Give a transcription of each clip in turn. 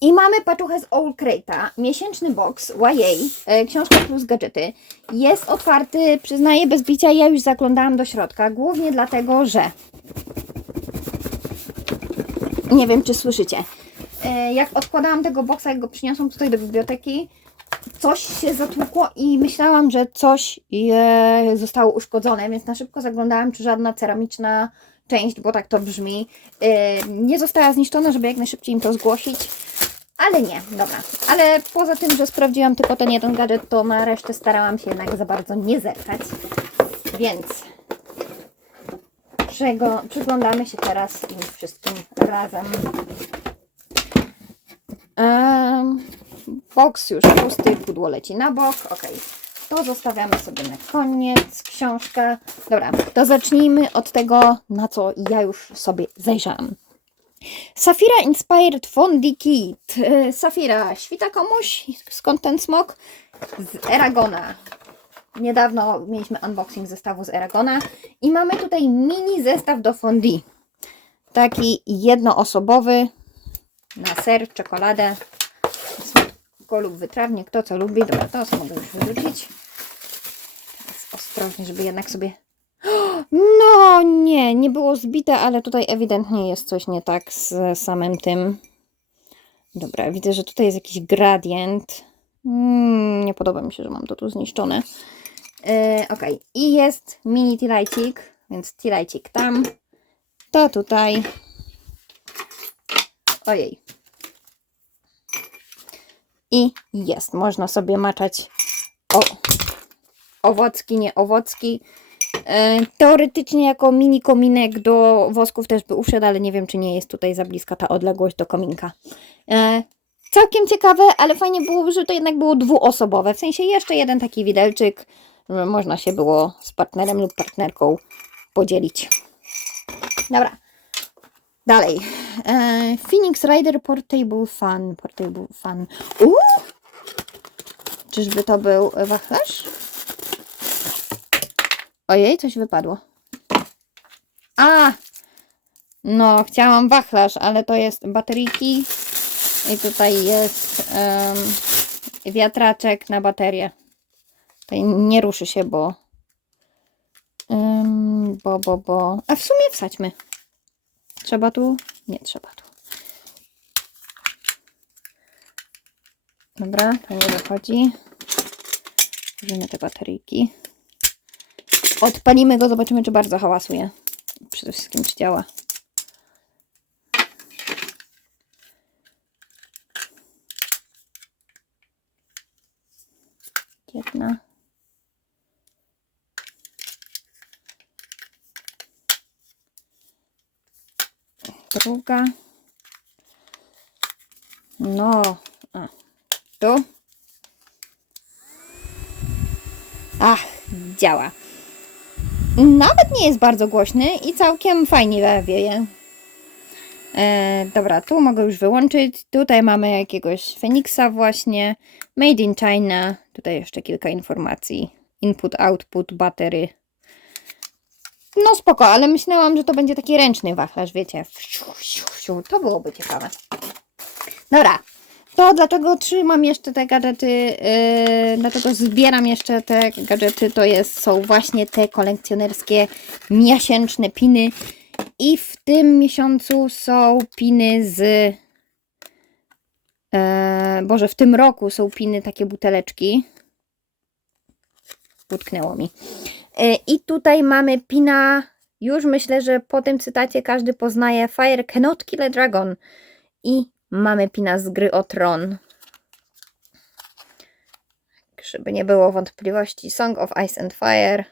I mamy paczuchę z Owl Crate'a, miesięczny box YA, e, książka plus gadżety. Jest otwarty, przyznaję bez bicia, ja już zaglądałam do środka, głównie dlatego, że nie wiem, czy słyszycie. E, Jak odkładałam tego boksa, jak go przyniosłam tutaj do biblioteki, coś się zatłukło i myślałam, że coś je zostało uszkodzone, więc na szybko zaglądałam, czy żadna ceramiczna część, bo tak to brzmi, e, nie została zniszczona, żeby jak najszybciej im to zgłosić. Ale nie, dobra. Ale poza tym, że sprawdziłam tylko ten jeden gadżet, to na resztę starałam się jednak za bardzo nie zerkać. Więc czego przyglądamy się teraz im wszystkim razem. Um, już pusty, pudło leci na bok. Ok, to zostawiamy sobie na koniec. Książka. Dobra, to zacznijmy od tego, na co ja już sobie zajrzałam. Safira Inspired Fondi Kit. E, Safira, świta komuś? Skąd ten smok? Z Eragona. Niedawno mieliśmy unboxing zestawu z Eragona i mamy tutaj mini zestaw do fondi. Taki jednoosobowy na ser, czekoladę, słodko lub wytrawnie, kto co lubi. Dobra, to mogę już wyrzucić. Teraz ostrożnie, żeby jednak sobie... No nie, nie było zbite, ale tutaj ewidentnie jest coś nie tak z samym tym. Dobra, widzę, że tutaj jest jakiś gradient. Mm, nie podoba mi się, że mam to tu zniszczone. Yy, ok, i jest mini tilajcik, więc tilajcik tam, to tutaj. Ojej. I jest, można sobie maczać o, owocki, nie owocki. Yy, teoretycznie jako mini kominek do wosków też by uszedł, ale nie wiem, czy nie jest tutaj za bliska ta odległość do kominka. Yy, całkiem ciekawe, ale fajnie było, że to jednak było dwuosobowe. W sensie jeszcze jeden taki widelczyk, żeby można się było z partnerem lub partnerką podzielić. Dobra. Dalej. E, Phoenix Rider Portable Fun. Portable Fun. Uuu! Czyżby to był wachlarz? Ojej, coś wypadło. A! No, chciałam wachlarz, ale to jest bateryjki i tutaj jest em, wiatraczek na baterię. Tutaj nie ruszy się, bo. Ym, bo, bo, bo. A w sumie wsadźmy. Trzeba tu? Nie trzeba tu. Dobra, to nie wychodzi. Włożymy te bateryjki. Odpalimy go, zobaczymy, czy bardzo hałasuje. Przede wszystkim, czy działa. Jedna. Druga. No. A. Tu. Ach, działa. Nawet nie jest bardzo głośny i całkiem fajnie wieje. E, dobra, tu mogę już wyłączyć. Tutaj mamy jakiegoś Feniksa właśnie. Made in China. Tutaj jeszcze kilka informacji. Input, output, batery. No spoko, ale myślałam, że to będzie taki ręczny wachlarz, wiecie. To byłoby ciekawe. Dobra, to dlaczego trzymam jeszcze te gadżety, yy, dlaczego zbieram jeszcze te gadżety, to jest, są właśnie te kolekcjonerskie miesięczne piny. I w tym miesiącu są piny z. E, Boże, w tym roku są piny takie buteleczki. Utknęło mi. E, I tutaj mamy pina. Już myślę, że po tym cytacie każdy poznaje Fire cannot kill a dragon. I mamy pina z gry o tron. Żeby nie było wątpliwości. Song of Ice and Fire.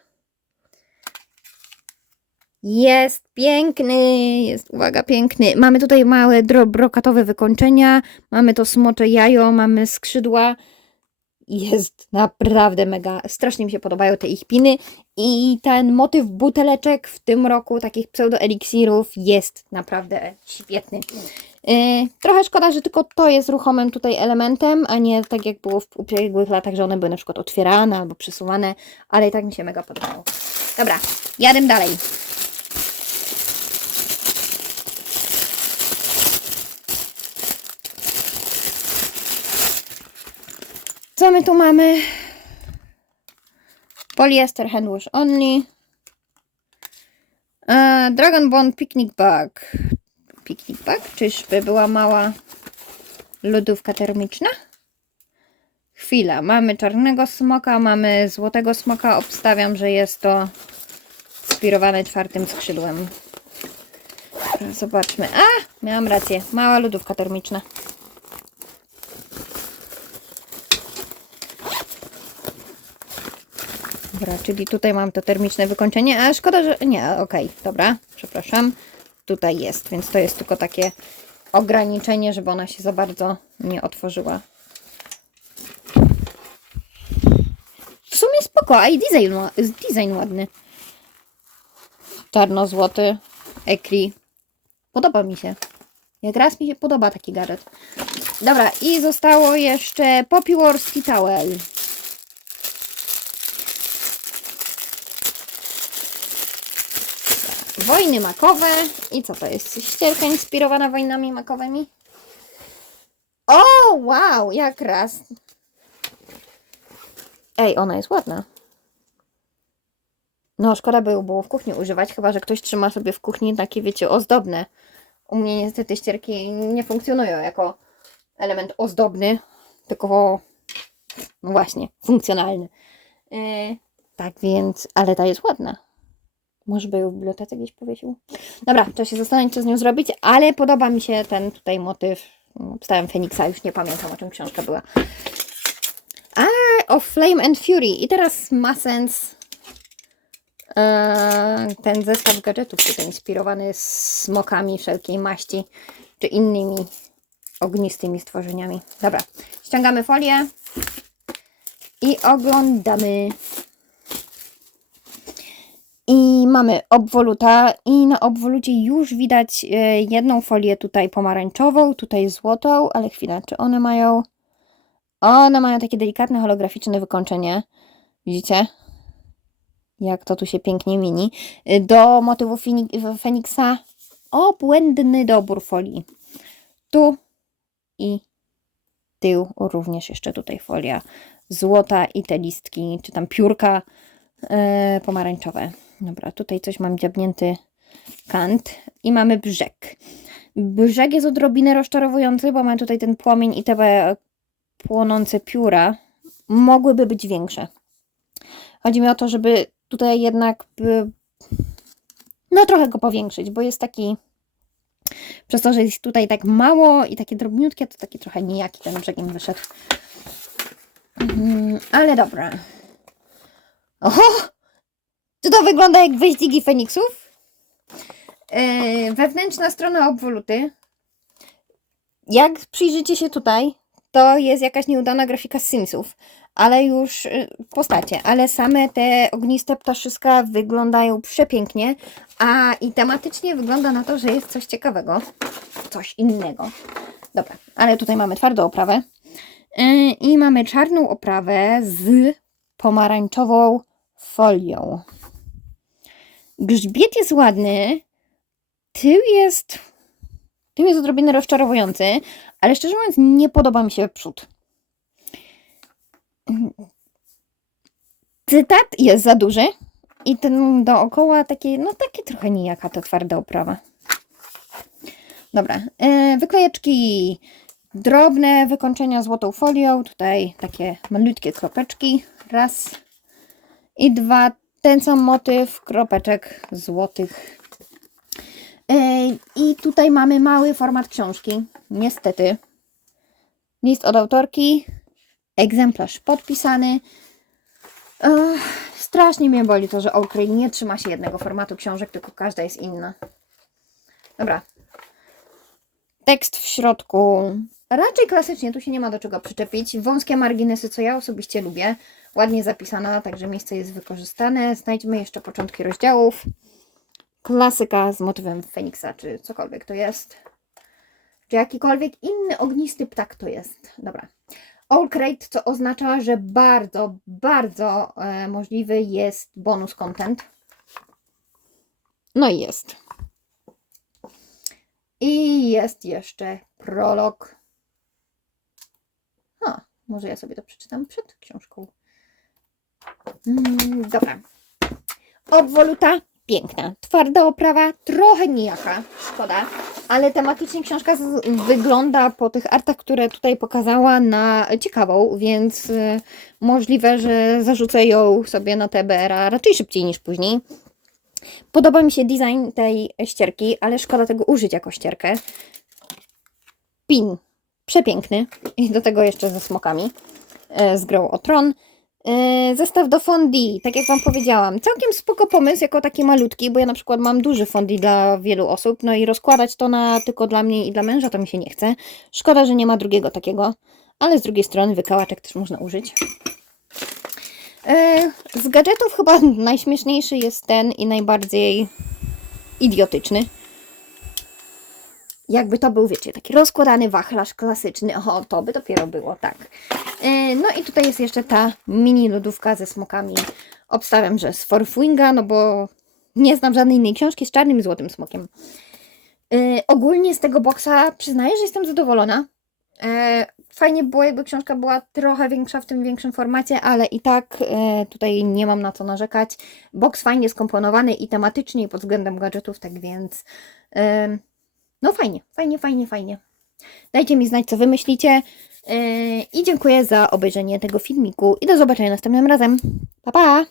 Jest piękny, jest, uwaga, piękny. Mamy tutaj małe brokatowe wykończenia, mamy to smocze jajo, mamy skrzydła. Jest naprawdę mega, strasznie mi się podobają te ich piny i ten motyw buteleczek w tym roku, takich pseudo-eliksirów jest naprawdę świetny. Yy, trochę szkoda, że tylko to jest ruchomym tutaj elementem, a nie tak jak było w ubiegłych latach, że one były na przykład otwierane albo przesuwane, ale i tak mi się mega podobało. Dobra, jadę dalej. Co my tu mamy? Polyester hand only. E, Dragon Bond Picnic Bag. Picnic Bag? Czyżby była mała lodówka termiczna? Chwila, mamy czarnego smoka, mamy złotego smoka. Obstawiam, że jest to inspirowane czwartym skrzydłem. Zobaczmy. A, miałam rację. Mała lodówka termiczna. Dobra, czyli tutaj mam to termiczne wykończenie, a szkoda, że... Nie, okej, dobra, przepraszam. Tutaj jest, więc to jest tylko takie ograniczenie, żeby ona się za bardzo nie otworzyła. W sumie spoko, a i design, design ładny. Czarno-złoty, ekri. Podoba mi się. Jak raz mi się podoba taki gadżet. Dobra, i zostało jeszcze Poppy Wars Towel. Wojny makowe. I co to jest? Ścierka inspirowana wojnami makowymi? O, wow, jak raz. Ej, ona jest ładna. No, szkoda by ją było w kuchni używać, chyba że ktoś trzyma sobie w kuchni takie, wiecie, ozdobne. U mnie niestety ścierki nie funkcjonują jako element ozdobny, tylko no właśnie, funkcjonalny. Yy, tak więc, ale ta jest ładna. Może by ją w bibliotece gdzieś powiesił. Dobra, trzeba się zastanowić, co z nią zrobić, ale podoba mi się ten tutaj motyw. Wstałem Feniksa, już nie pamiętam o czym książka była. A, of Flame and Fury. I teraz ma sens e, ten zestaw gadżetów tutaj inspirowany smokami wszelkiej maści, czy innymi ognistymi stworzeniami. Dobra, ściągamy folię i oglądamy. I mamy obwoluta i na obwolucie już widać e, jedną folię tutaj pomarańczową, tutaj złotą, ale chwila, czy one mają... One mają takie delikatne holograficzne wykończenie. Widzicie? Jak to tu się pięknie mini. Y, Do motywu Feniksa obłędny dobór folii. Tu i tył również jeszcze tutaj folia złota i te listki, czy tam piórka e, pomarańczowe. Dobra, tutaj coś mam dziabnięty kant i mamy brzeg. Brzeg jest odrobinę rozczarowujący, bo ma tutaj ten płomień i te płonące pióra mogłyby być większe. Chodzi mi o to, żeby tutaj jednak no trochę go powiększyć, bo jest taki przez to, że jest tutaj tak mało i takie drobniutkie, to taki trochę nijaki ten brzegiem wyszedł. Mm, ale dobra. Oho! Czy to wygląda jak wyścigi Feniksów? Yy, wewnętrzna strona obwoluty. Jak przyjrzycie się tutaj, to jest jakaś nieudana grafika z Simsów, ale już y, postacie, ale same te ogniste ptaszyska wyglądają przepięknie, a i tematycznie wygląda na to, że jest coś ciekawego, coś innego. Dobra, ale tutaj mamy twardą oprawę Yy, i mamy czarną oprawę z pomarańczową folią. Grzbiet jest ładny, tył jest tył jest odrobinę rozczarowujący, ale szczerze mówiąc nie podoba mi się przód. Cytat jest za duży i ten dookoła taki, no taki trochę nijaka to twarda oprawa. Dobra, yy, wyklejeczki drobne wykończenia złotą folią, tutaj takie malutkie kropeczki, raz i dwa, ten sam motyw kropeczek złotych. Yy, I tutaj mamy mały format książki, niestety. List od autorki, egzemplarz podpisany. Ech, strasznie mnie boli to, że Oakley nie trzyma się jednego formatu książek, tylko każda jest inna. Dobra. Tekst w środku. Raczej klasycznie, tu się nie ma do czego przyczepić. Wąskie marginesy, co ja osobiście lubię. Ładnie zapisana, także miejsce jest wykorzystane. Znajdźmy jeszcze początki rozdziałów. Klasyka z motywem Feniksa, czy cokolwiek to jest. Czy jakikolwiek inny ognisty ptak to jest. Dobra. All crate, co oznacza, że bardzo, bardzo e, możliwy jest bonus content. No i jest. I jest jeszcze prolog. Ha, Może ja sobie to przeczytam przed książką. Mm, dobra. Obwoluta piękna. Twarda oprawa, trochę nijaka, szkoda. Ale tematycznie książka z, wygląda po tych artach, które tutaj pokazała, na ciekawą, więc y, możliwe, że zarzucę ją sobie na TBR-a raczej szybciej niż później. Podoba mi się design tej ścierki, ale szkoda tego użyć jako ścierkę. Pin przepiękny i do tego jeszcze ze smokami e, z grą o tron. E, Zestaw do fondi, tak jak Wam powiedziałam, całkiem spoko pomysł jako taki malutki, bo ja na przykład mam duży fondi dla wielu osób, no i rozkładać to na tylko dla mnie i dla męża to mi się nie chce. Szkoda, że nie ma drugiego takiego, ale z drugiej strony wykałaczek też można użyć. E, Z gadżetów chyba najśmieszniejszy jest ten i najbardziej idiotyczny. Jakby to był, wiecie, taki rozkładany wachlarz klasyczny. O, to by dopiero było, tak. E, No i tutaj jest jeszcze ta mini lodówka ze smokami. Obstawiam, że z Forfwinga, no bo nie znam żadnej innej książki z czarnym i złotym smokiem. E, Ogólnie z tego boksa przyznaję, że jestem zadowolona. E, Fajnie było, jakby książka była trochę większa w tym większym formacie, ale i tak tutaj nie mam na co narzekać. Boks fajnie skomponowany i tematycznie pod względem gadżetów, tak więc no fajnie, fajnie, fajnie, fajnie. Dajcie mi znać, co wy myślicie e, i dziękuję za obejrzenie tego filmiku i do zobaczenia następnym razem. Pa, pa!